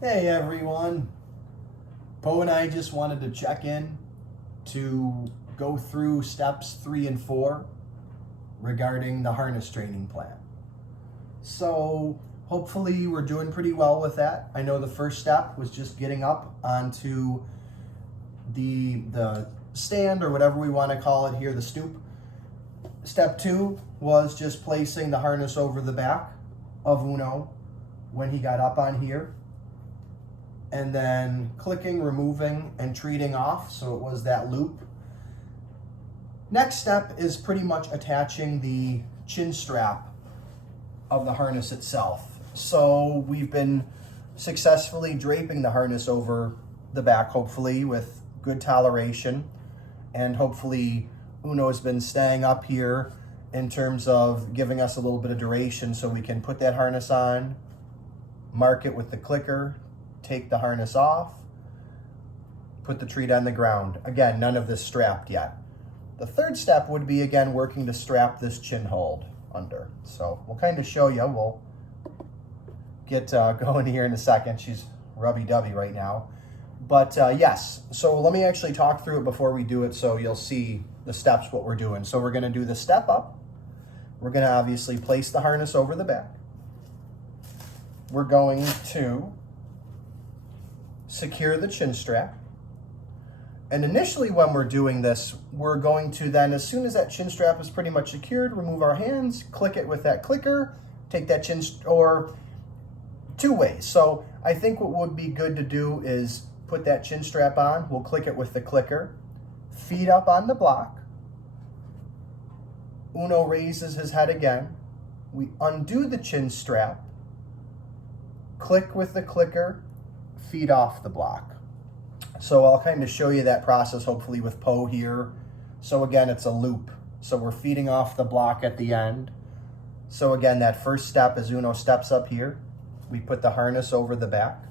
Hey everyone, Poe and I just wanted to check in to go through steps 3 and 4 regarding the harness training plan. So hopefully we're doing pretty well with that. I know the first step was just getting up onto the stand or whatever we want to call it here, the stoop. Step 2 was just placing the harness over the back of Uno when he got up on here, and then clicking, removing, and treating off, so it was that loop. Next step is pretty much attaching the chin strap of the harness itself. So we've been successfully draping the harness over the back, hopefully with good toleration, and hopefully Uno's been staying up here in terms of giving us a little bit of duration so we can put that harness on, mark it with the clicker, take the harness off, put the treat on the ground. Again, none of this strapped yet. The third step would be, again, working to strap this chin hold under. So we'll kind of show you. We'll get going here in a second. She's rubby-dubby right now. But yes, so let me actually talk through it before we do it so you'll see the steps, what we're doing. So we're going to do the step up. We're going to obviously place the harness over the back. We're going to secure the chin strap. And initially when we're doing this, we're going to then, as soon as that chin strap is pretty much secured, remove our hands, click it with that clicker, take that chin, or two ways. So I think what would be good to do is put that chin strap on, we'll click it with the clicker, feet up on the block. Uno raises his head again. We undo the chin strap, click with the clicker, feet off the block. So I'll kind of show you that process hopefully with Poe here. So again, it's a loop. So we're feeding off the block at the end. So again, that first step is Uno steps up here. We put the harness over the back.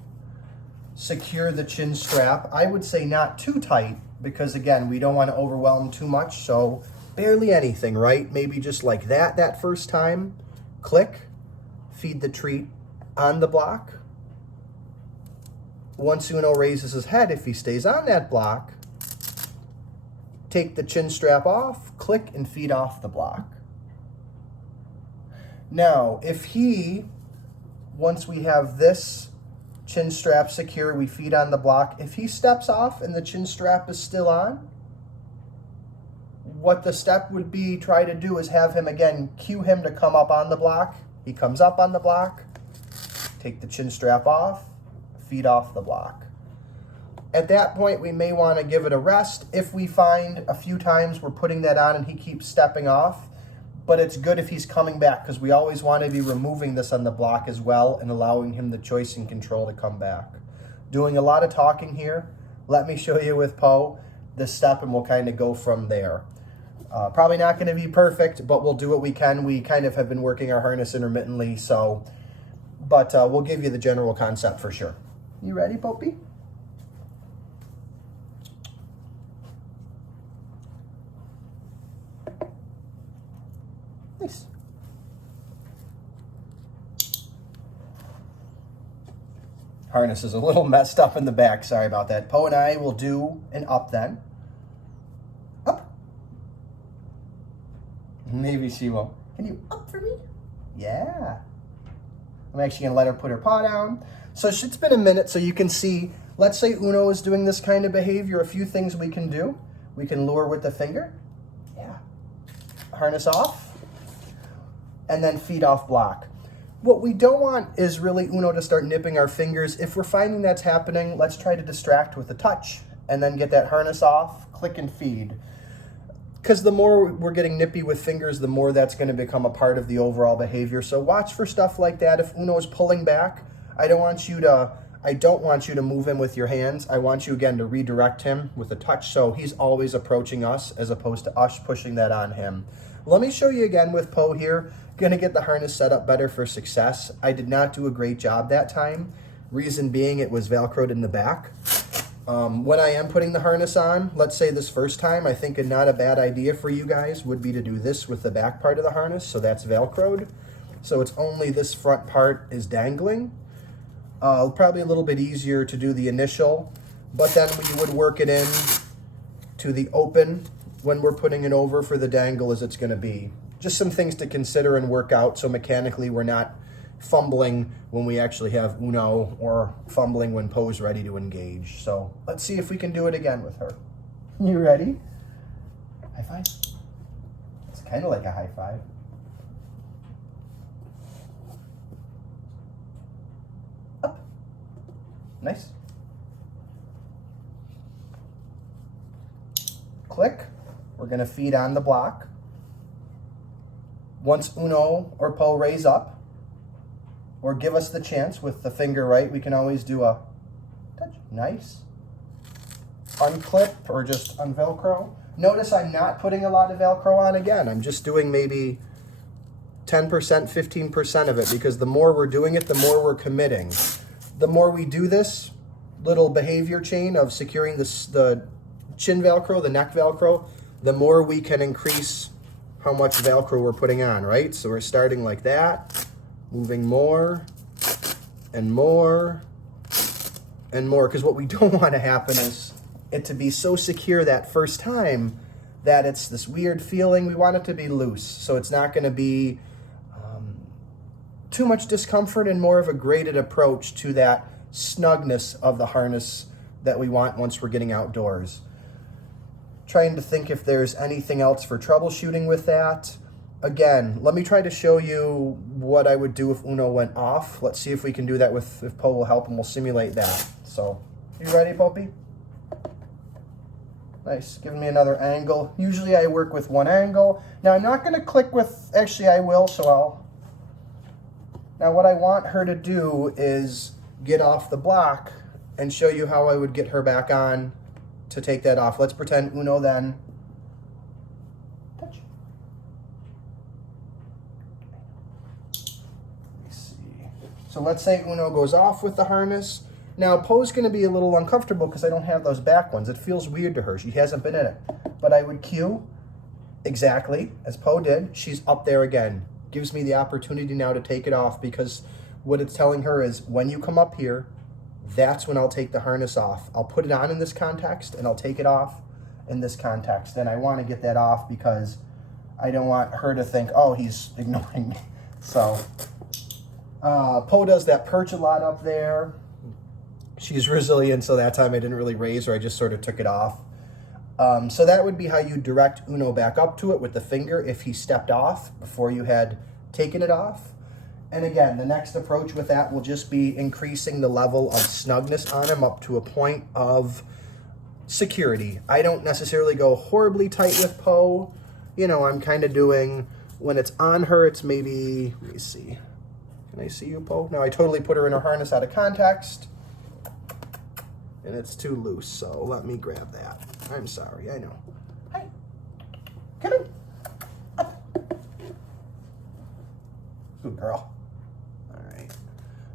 Secure the chin strap. I would say not too tight because again, we don't want to overwhelm too much. So barely anything, right? Maybe just like that first time. Click, feed the treat on the block. Once Uno raises his head, if he stays on that block, take the chin strap off, click, and feed off the block. Now, if he, once we have this chin strap secure, we feed on the block, if he steps off and the chin strap is still on, what the step would be, try to do is have him, again, cue him to come up on the block. He comes up on the block, take the chin strap off, feed off the block. At that point, we may want to give it a rest if we find a few times we're putting that on and he keeps stepping off. But it's good if he's coming back because we always want to be removing this on the block as well and allowing him the choice and control to come back. Doing a lot of talking here. Let me show you with Poe this step and we'll kind of go from there. Probably not going to be perfect, but we'll do what we can. We kind of have been working our harness intermittently, so, but we'll give you the general concept for sure. You ready, Popey? Nice. Harness is a little messed up in the back. Sorry about that. Poe and I will do an up then. Up. Maybe she won't. Can you up for me? Yeah. I'm actually going to let her put her paw down. So it's been a minute, so you can see, let's say Uno is doing this kind of behavior. A few things we can do. We can lure with the finger. Yeah. Harness off. And then feed off block. What we don't want is really Uno to start nipping our fingers. If we're finding that's happening, let's try to distract with a touch and then get that harness off, click and feed. Because the more we're getting nippy with fingers, the more that's going to become a part of the overall behavior. So watch for stuff like that. If Uno is pulling back, I don't want you to move him with your hands. I want you, again, to redirect him with a touch so he's always approaching us as opposed to us pushing that on him. Let me show you again with Poe here. Going to get the harness set up better for success. I did not do a great job that time. Reason being, it was Velcroed in the back. When I am putting the harness on, let's say this first time, I think not a bad idea for you guys would be to do this with the back part of the harness. So that's Velcroed. So it's only this front part is dangling. Probably a little bit easier to do the initial, but then we would work it in to the open when we're putting it over for the dangle as it's going to be. Just some things to consider and work out so mechanically we're not fumbling when we actually have Uno or fumbling when Poe's ready to engage. So let's see if we can do it again with her. You ready? High five. It's kind of like a high five. Up. Nice. Click. We're going to feed on the block. Once Uno or Poe raise up, or give us the chance with the finger right, we can always do a touch. Nice. Unclip or just unvelcro. Notice I'm not putting a lot of Velcro on again. I'm just doing maybe 10%, 15% of it, because the more we're doing it, the more we're committing. The more we do this little behavior chain of securing the chin Velcro, the neck Velcro, the more we can increase how much Velcro we're putting on, right? So we're starting like that, moving more and more and more, because what we don't want to happen is it to be so secure that first time that it's this weird feeling. We want it to be loose, so it's not going to be too much discomfort and more of a graded approach to that snugness of the harness that we want once we're getting outdoors. Trying to think if there's anything else for troubleshooting with that. Again, let me try to show you what I would do if Uno went off. Let's see if we can do that if Poe will help, and we'll simulate that. So, you ready, Popey? Nice, giving me another angle. Usually I work with one angle. Now I'm not gonna click with, actually I will, so I'll. Now what I want her to do is get off the block and show you how I would get her back on to take that off. Let's pretend Uno then. Touch. Let me see. So let's say Uno goes off with the harness. Now Poe's gonna be a little uncomfortable because I don't have those back ones. It feels weird to her. She hasn't been in it. But I would cue exactly as Poe did. She's up there again. Gives me the opportunity now to take it off, because what it's telling her is when you come up here, that's when I'll take the harness off. I'll put it on in this context and I'll take it off in this context. And I want to get that off because I don't want her to think, oh, he's ignoring me. So Poe does that perch a lot up there. She's resilient, so that time I didn't really raise her. I just sort of took it off. So that would be how you direct Uno back up to it with the finger if he stepped off before you had taken it off. And again, the next approach with that will just be increasing the level of snugness on him up to a point of security. I don't necessarily go horribly tight with Poe. You know, I'm kind of doing, when it's on her, it's maybe, let me see. Can I see you, Poe? No, I totally put her in her harness out of context. And it's too loose, so let me grab that. I'm sorry, I know. Hi. Come in. Up. Good girl. All right.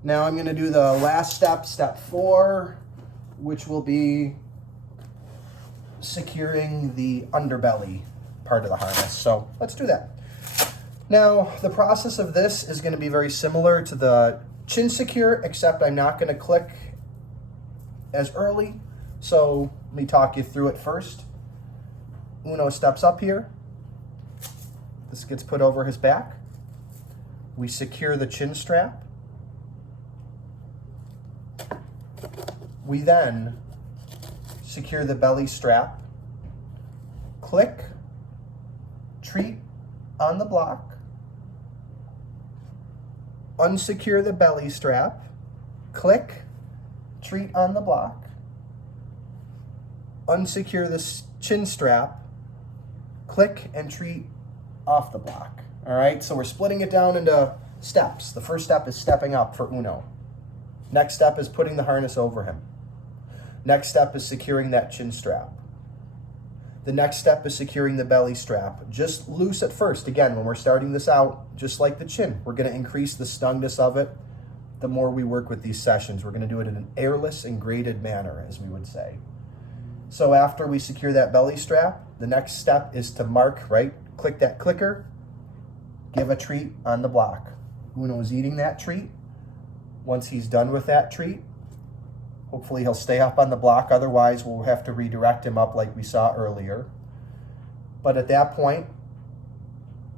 Now I'm going to do the last step, step 4, which will be securing the underbelly part of the harness. So let's do that. Now, the process of this is going to be very similar to the chin secure, except I'm not going to click as early. So let me talk you through it first. Uno steps up here. This gets put over his back. We secure the chin strap. We then secure the belly strap. Click, treat on the block. Unsecure the belly strap. Click, treat on the block. Unsecure the chin strap, click, and treat off the block. All right, so we're splitting it down into steps. The first step is stepping up for Uno. Next step is putting the harness over him. Next step is securing that chin strap. The next step is securing the belly strap. Just loose at first. Again, when we're starting this out, just like the chin, we're going to increase the snugness of it the more we work with these sessions. We're going to do it in an airless and graded manner, as we would say. So after we secure that belly strap, the next step is to mark, right? Click that clicker, give a treat on the block. Uno's eating that treat. once he's done with that treat. Hopefully he'll stay up on the block, otherwise we'll have to redirect him up like we saw earlier. But at that point,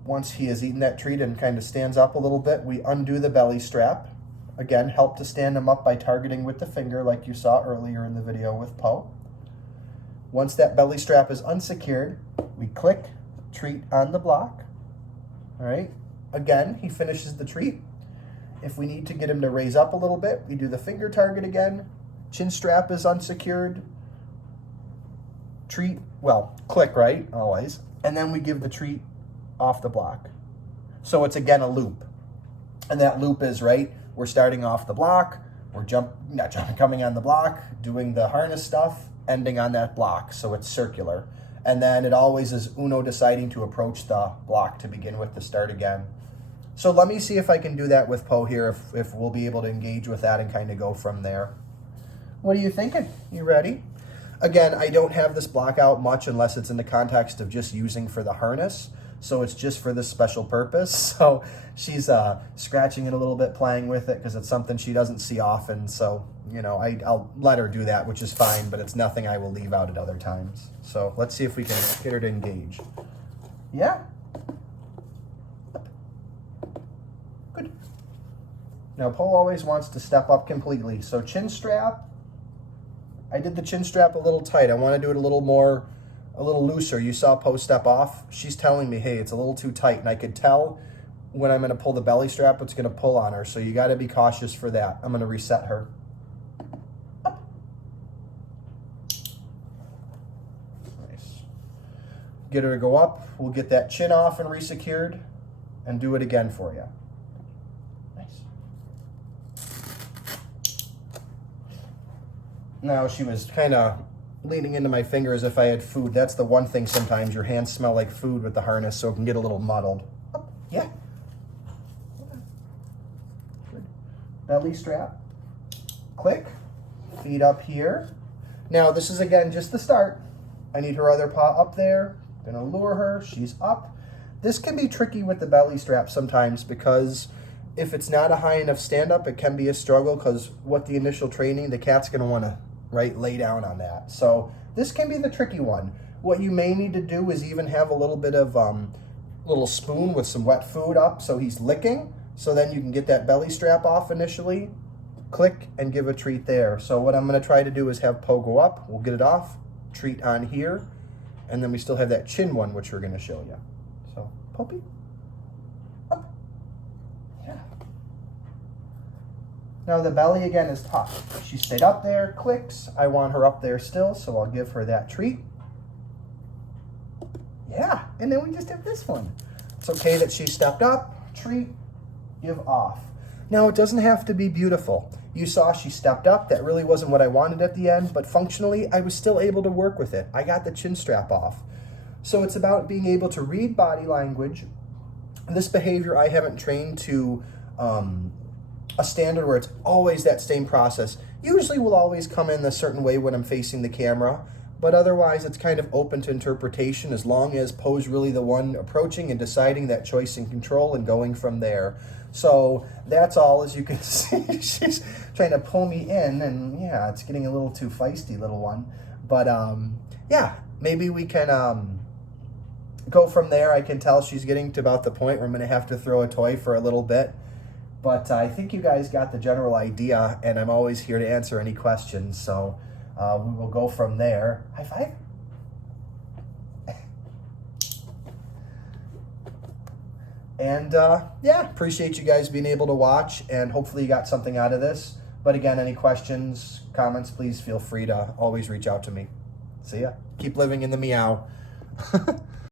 once he has eaten that treat and kind of stands up a little bit, we undo the belly strap. Again, help to stand him up by targeting with the finger like you saw earlier in the video with Poe. Once that belly strap is unsecured, we click treat on the block. All right, again, he finishes the treat. If we need to get him to raise up a little bit, we do the finger target again. Chin strap is unsecured. Treat, well, click, right, always. And then we give the treat off the block. So it's again a loop. And that loop is, right, we're starting off the block, we're coming on the block, doing the harness stuff, ending on that block, so it's circular. And then it always is Uno deciding to approach the block to begin with to start again. So let me see if I can do that with Poe here, if we'll be able to engage with that and kind of go from there. What are you thinking? You ready? Again, I don't have this block out much unless it's in the context of just using for the harness. So it's just for this special purpose. So she's scratching it a little bit, playing with it, because it's something she doesn't see often. So, you know, I'll let her do that, which is fine, but it's nothing I will leave out at other times. So let's see if we can get her to engage. Yeah? Good. Now, Poe always wants to step up completely. So chin strap. I did the chin strap a little tight. I want to do it a little looser. You saw Poe step off. She's telling me, hey, it's a little too tight. And I could tell when I'm going to pull the belly strap, it's going to pull on her. So you got to be cautious for that. I'm going to reset her. Up. Nice. Get her to go up. We'll get that chin off and resecured and do it again for you. Now she was kind of leaning into my finger as if I had food. That's the one thing sometimes your hands smell like food with the harness, so it can get a little muddled. Oh, yeah. Good. Belly strap. Click. Feet up here. Now this is again just the start. I need her other paw up there. Gonna lure her. She's up. This can be tricky with the belly strap sometimes because if it's not a high enough stand up, it can be a struggle because what the initial training, the cat's gonna want to lay down on that. So this can be the tricky one. What you may need to do is even have a little bit of little spoon with some wet food up so he's licking, so then you can get that belly strap off initially, click and give a treat there. So what I'm going to try to do is have Poe go up, we'll get it off, treat on here, and then we still have that chin one which we're going to show you. So Popey, up. Yeah. Now the belly again is tough. She stayed up there, clicks. I want her up there still, so I'll give her that treat. Yeah, and then we just have this one. It's okay that she stepped up, treat, give off. Now it doesn't have to be beautiful. You saw she stepped up. That really wasn't what I wanted at the end, but functionally I was still able to work with it. I got the chin strap off. So it's about being able to read body language. This behavior I haven't trained to a standard where it's always that same process. Usually will always come in a certain way when I'm facing the camera, but otherwise it's kind of open to interpretation as long as Poe's really the one approaching and deciding that choice and control and going from there. So that's all, as you can see. She's trying to pull me in, and yeah, it's getting a little too feisty, little one. But yeah, maybe we can go from there. I can tell she's getting to about the point where I'm gonna have to throw a toy for a little bit. But I think you guys got the general idea, and I'm always here to answer any questions. So we will go from there. High five. And yeah, appreciate you guys being able to watch, and hopefully you got something out of this. But again, any questions, comments, please feel free to always reach out to me. See ya. Keep living in the meow.